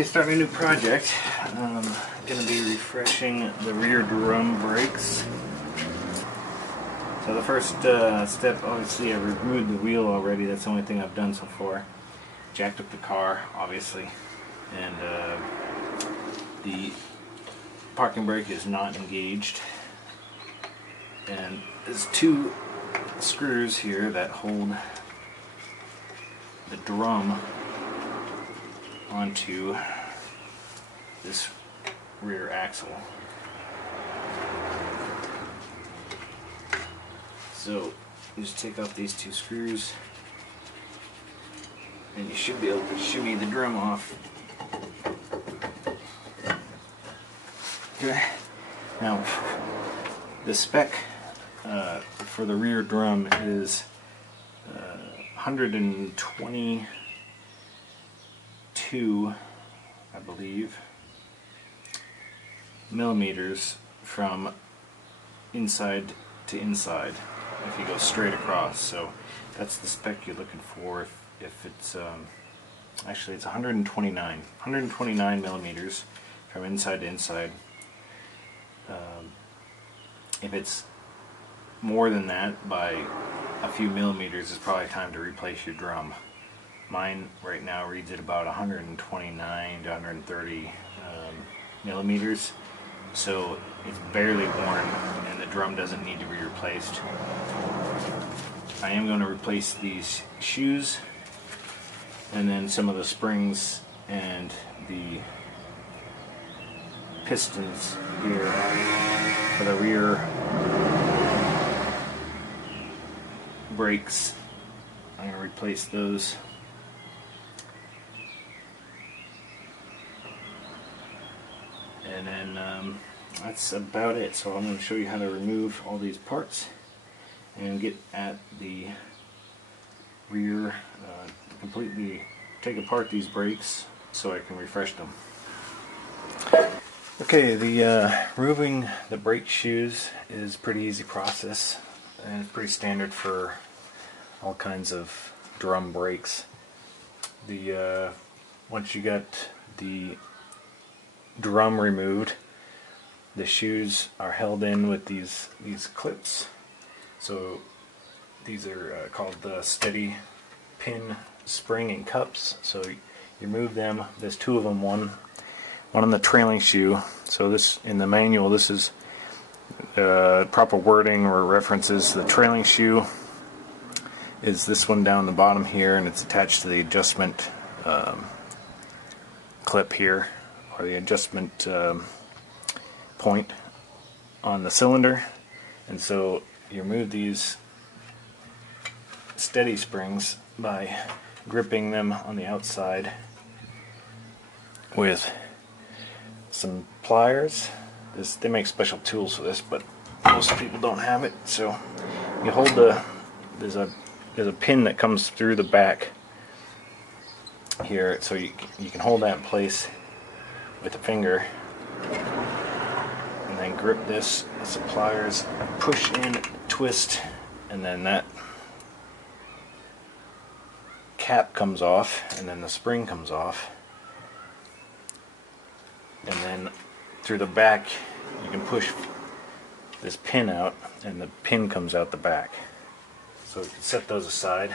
Okay, starting a new project. I'm going to be refreshing the rear drum brakes. So the first step, obviously I removed the wheel already. That's the only thing I've done so far. Jacked up the car, obviously. And the parking brake is not engaged. And there's two screws here that hold the drum onto this rear axle. So you just take off these two screws and you should be able to shimmy the drum off. Okay. Now the spec for the rear drum is 122, I believe, millimeters from inside to inside if you go straight across. So that's the spec you're looking for. If it's actually it's 129 millimeters from inside to inside. If it's more than that by a few millimeters, it's probably time to replace your drum. Mine right now reads at about 129 to 130 millimeters, so it's barely worn and the drum doesn't need to be replaced. I am going to replace these shoes and then some of the springs and the pistons here for the rear brakes. I'm going to replace those. And then that's about it. So I'm going to show you how to remove all these parts and get at the rear, completely take apart these brakes so I can refresh them. Okay, the removing the brake shoes is a pretty easy process, and it's pretty standard for all kinds of drum brakes. Once you got the drum removed, the shoes are held in with these clips. So these are called the steady pin spring and cups. So you remove them. There's two of them. One on the trailing shoe. So this, in the manual, this is proper wording or references. The trailing shoe is this one down the bottom here, and it's attached to the adjustment clip here, or the adjustment point on the cylinder. And so you remove these steady springs by gripping them on the outside with some pliers. They make special tools for this, but most people don't have it. So you hold there's a pin that comes through the back here, so you can hold that in place with a finger, and then grip this with some pliers, push in, twist, and then that cap comes off, and then the spring comes off, and then through the back you can push this pin out, and the pin comes out the back. So we can set those aside.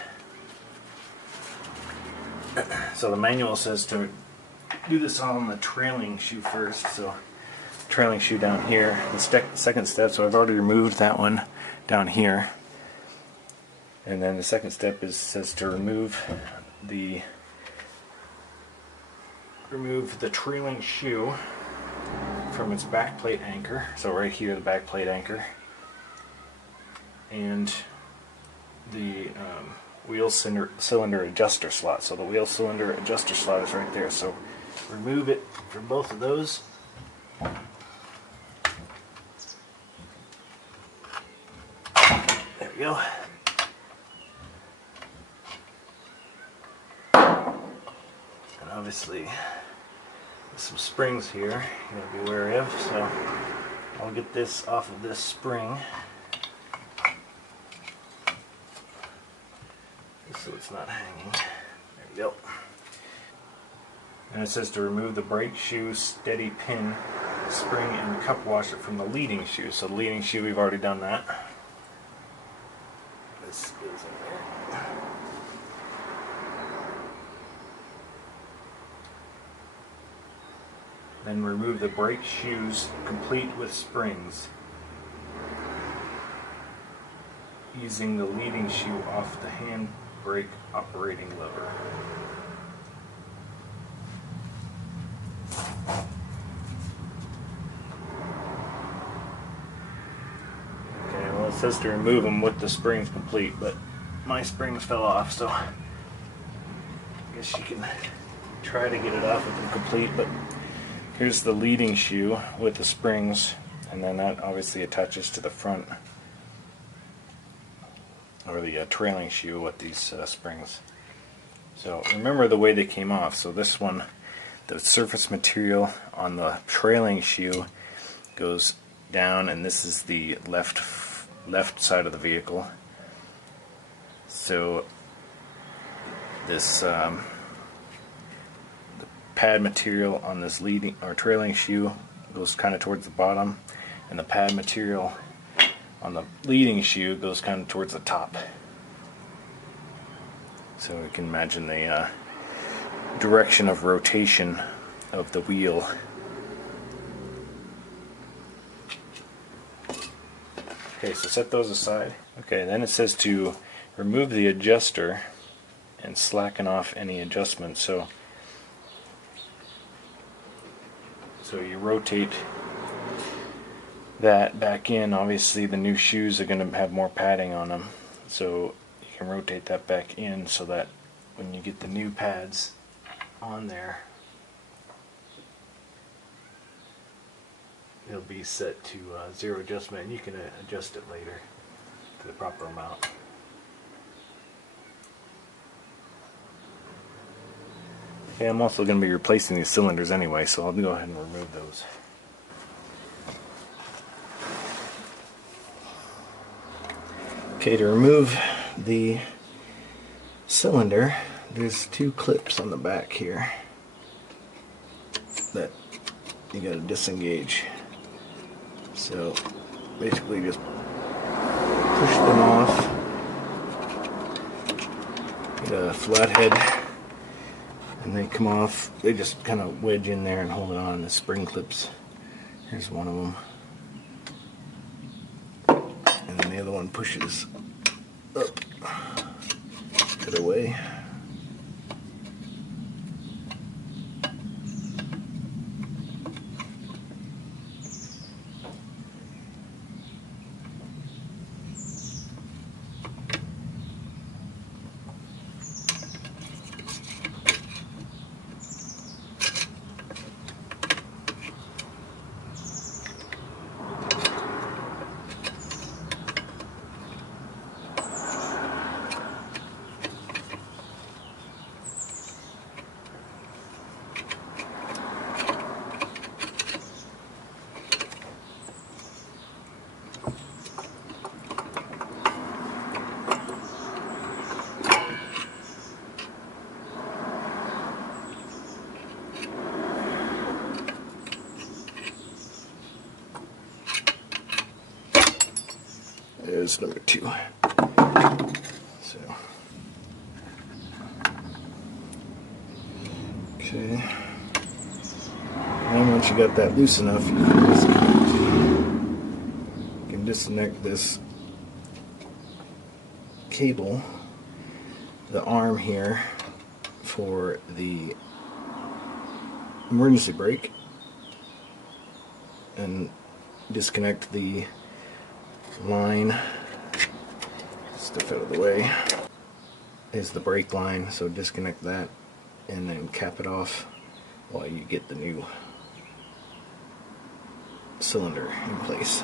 So the manual says to do this on the trailing shoe first. So trailing shoe down here. The second step, so I've already removed that one down here. And then the second step says to remove the trailing shoe from its back plate anchor. So right here, the back plate anchor, and the wheel cylinder adjuster slot. So the wheel cylinder adjuster slot is right there. So remove it from both of those. There we go. And obviously there's some springs here you gotta be wary of. So I'll get this off of this spring, so it's not hanging. There we go. And it says to remove the brake shoe, steady pin, spring, and cup washer from the leading shoe. So the leading shoe, we've already done that. This goes in there. Then remove the brake shoes complete with springs, easing the leading shoe off the handbrake operating lever. Okay, well, it says to remove them with the springs complete, but my springs fell off, so I guess you can try to get it off with them complete. But here's the leading shoe with the springs, and then that obviously attaches to the front, or the trailing shoe with these springs. So remember the way they came off. So this one, the surface material on the trailing shoe goes down, and this is the left side of the vehicle. So this pad material on this leading or trailing shoe goes kind of towards the bottom, and the pad material on the leading shoe goes kind of towards the top. So we can imagine the direction of rotation of the wheel. Okay, so set those aside. Okay, then it says to remove the adjuster and slacken off any adjustments. So you rotate that back in. Obviously the new shoes are going to have more padding on them, so you can rotate that back in so that when you get the new pads on there, it'll be set to zero adjustment, and you can adjust it later to the proper amount. Okay, I'm also going to be replacing these cylinders anyway, so I'll go ahead and remove those. Okay, to remove the cylinder, there's two clips on the back here that you got to disengage. So basically just push them off. Get a flathead, and they come off. They just kind of wedge in there and hold it on. The spring clips. Here's one of them. And then the other one pushes up the other way. There's number 2. So, okay. And once you got that loose enough, you can disconnect this cable, the arm here for the emergency brake, and disconnect the line. Stuff out of the way is the brake line, so disconnect that and then cap it off while you get the new cylinder in place.